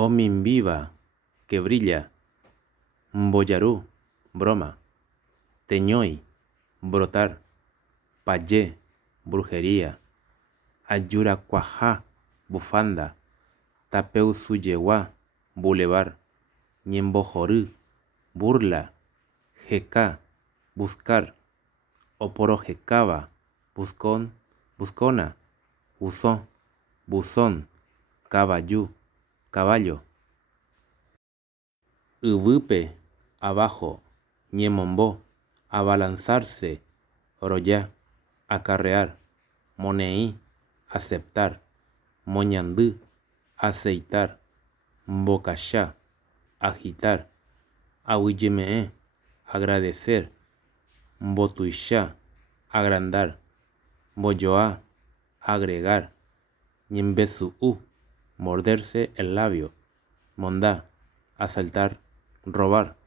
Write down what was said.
Omin viva, que brilla. Mboyarú, broma. Teñoy, brotar. Payé, brujería. Ayuracuajá, bufanda. Tapeusuyeguá, bulevar. Ñembojorú, burla. Jecá, buscar. Oporojecaba, buscón, buscona. Buzón, buzón. Caballú, caballo. Ubüpe, abajo. Ñemombó, abalanzarse. Oroyá, acarrear. Moneí, aceptar. Moñandú, aceitar. Mbocachá, agitar. Ahuillemeé, agradecer. Mbotuixá, agrandar. Mboyoá, agregar. Ñembesuú, morderse el labio. Mondá, asaltar, robar.